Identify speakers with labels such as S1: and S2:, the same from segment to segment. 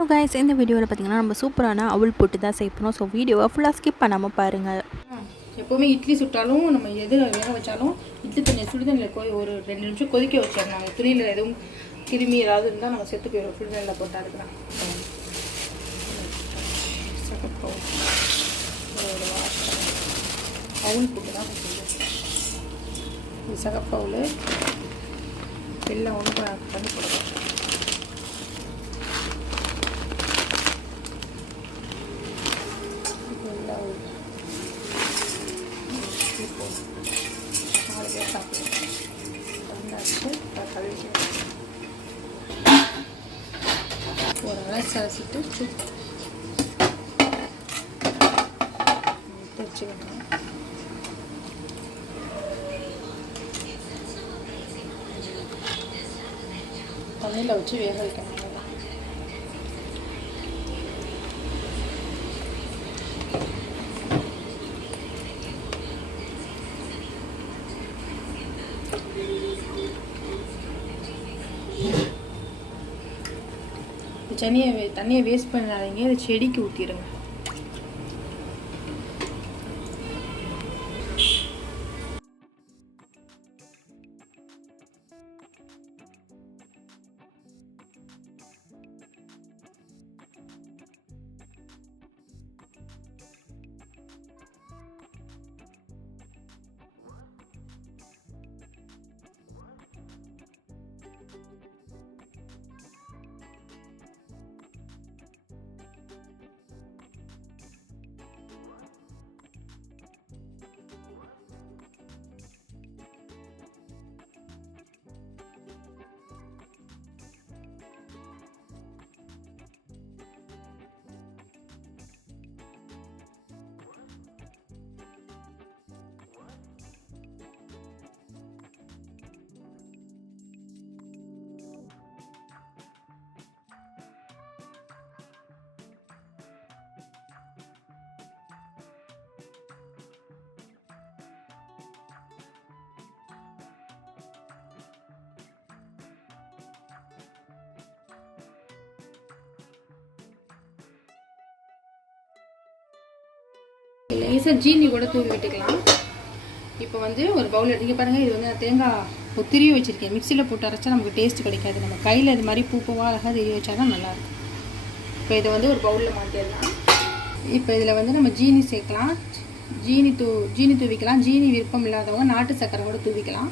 S1: So guys இந்த வீடியோவில் பார்த்தீங்கன்னா நம்ம சூப்பரான அவல் போட்டு தான் சேர்ப்போம் ஸோ வீடியோவை ஃபுல்லாக ஸ்கிப் பண்ணாமல் பாருங்கள்
S2: எப்போவுமே இட்லி சுட்டாலும் நம்ம எது வேக வச்சாலும் இட்லி தண்ணியை சுடுதண்ணியில் போய் ஒரு ரெண்டு நிமிஷம் கொதிக்க வச்சிடணும். துணியில் எதுவும் கிருமி ஏதாவது இருந்தால் நம்ம செத்து போயிடும் சுடுதண்ணியில் போட்டால் இருக்கலாம் சகப்பவு ஒரு அவுள் போட்டு தான் இது சகப்பவுல் வெள்ளம் ஒன்று பண்ணி போடுவோம் ಸೋಸಿಟ್ಟು తెచ్చుకుంటాం పన్నీళ్ళు వచ్చి వేగలిగా தண்ணியை வே- தண்ணியை வேஸ்ட் பண்ணாதீங்க. இதை செடிக்கு ஊற்றிடுங்க லேசாக ஜீனி கூட தூவி விட்டுக்கலாம். இப்போ வந்து ஒரு பவுல் எடுத்துக்க பாருங்கள் இது வந்து நான் தேங்காய் இப்போ திரிய வச்சுருக்கேன் மிக்சியில் போட்டு அரைச்சா நமக்கு டேஸ்ட் கிடைக்காது. நம்ம கையில் இது மாதிரி பூ பூவாக அழகாக திரிய வச்சா தான் நல்லாயிருக்கும். இப்போ இதை வந்து ஒரு பவுலில் மாற்றிடலாம் இப்போ இதில் வந்து நம்ம ஜீனி சேர்க்கலாம். ஜீனி தூ ஜீனி தூவிக்கலாம். ஜீனி விருப்பம் இல்லாதவங்க நாட்டு சக்கரை கூட தூவிக்கலாம்.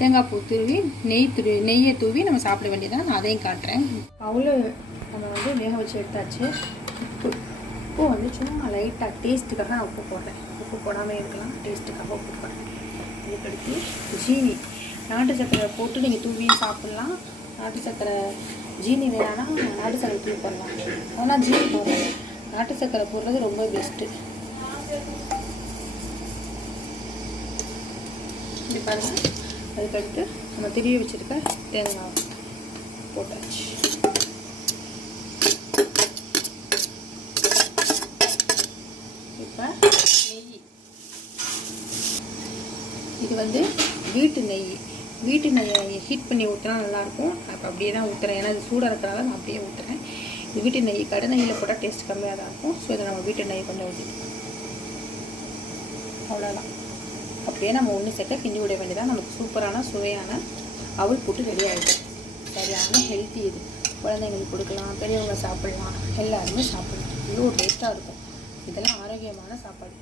S2: தேங்காய் பூ தூவி நெய் துரு நெய்யை தூவி நம்ம சாப்பிட வேண்டியதான் நான் அதையும் காட்டுறேன். பவுல் நம்ம வந்து வேக வச்சு எடுத்தாச்சு. உப்பு வந்து சும்மா லைட்டாக டேஸ்ட்டுக்காக நான் உப்பு போடுறேன். உப்பு போடாமல் இருக்கலாம் டேஸ்ட்டுக்காக உப்பு போடுறேன். இதுக்கடுத்து ஜீனி. நாட்டு சக்கரை போட்டு நீங்கள் தூவியும் சாப்பிட்லாம். நாட்டு சக்கரை ஜீனி வேணான்னா நாட்டு சக்கரை தூவி போடலாம். ஆனால் ஜீனி போடுறது நாட்டு சக்கரை போடுறது ரொம்ப பெஸ்ட்டு இப்படி பாருங்கள் அதுக்கடுத்து நம்ம திருவி வச்சுருக்க தேங்காய் போட்டாச்சு. இப்போ நெய். இது வந்து வீட்டு நெய். வீட்டு நெய்யை ஹீட் பண்ணி ஊற்றினா நல்லாயிருக்கும். அப்போ அப்படியே தான் ஊற்றுறேன் ஏன்னா இது சூடாக இருக்கிறனால நான் அப்படியே ஊற்றுறேன் இது வீட்டு நெய் கடை நெய்யில் போட்டால் டேஸ்ட் கம்மியாக தான் இருக்கும். ஸோ இதை நம்ம வீட்டு நெய் கொஞ்சம் ஊற்றிக்கலாம் அவ்வளோதான் அப்படியே நம்ம ஒன்று செட்டை கிண்டி விட வேண்டியதான் நமக்கு சூப்பரான சுவையான அவள் போட்டு ரெடி ஆகிடும் சரியான ஹெல்த்தி இது. குழந்தைங்களுக்கு கொடுக்கலாம் பெரியவங்க சாப்பிடலாம். எல்லாருமே சாப்பிடலாம். இவ்வளோ டேஸ்ட்டாக இருக்கும். இதெல்லாம் ஆரோக்கியமான சாப்பாடு.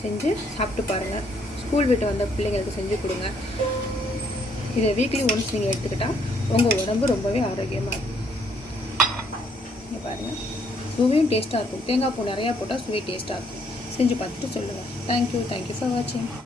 S2: செஞ்சு சாப்பிட்டு பாருங்கள் ஸ்கூல் விட்டு வந்த பிள்ளைங்களுக்கு செஞ்சு கொடுங்க. இதை வீக்லி ஒன்ஸ் நீங்கள் எடுத்துக்கிட்டால் உங்கள் உடம்பு ரொம்பவே ஆரோக்கியமாக இருக்கும். நீங்கள் பாருங்கள் சுவையும் டேஸ்ட்டாக இருக்கும். தேங்காய் பூ நிறையா போட்டால் சுவை டேஸ்ட்டாக இருக்கும். செஞ்சு பார்த்துட்டு சொல்லுங்கள் தேங்க்யூ தேங்க்யூ ஃபார் வாட்சிங்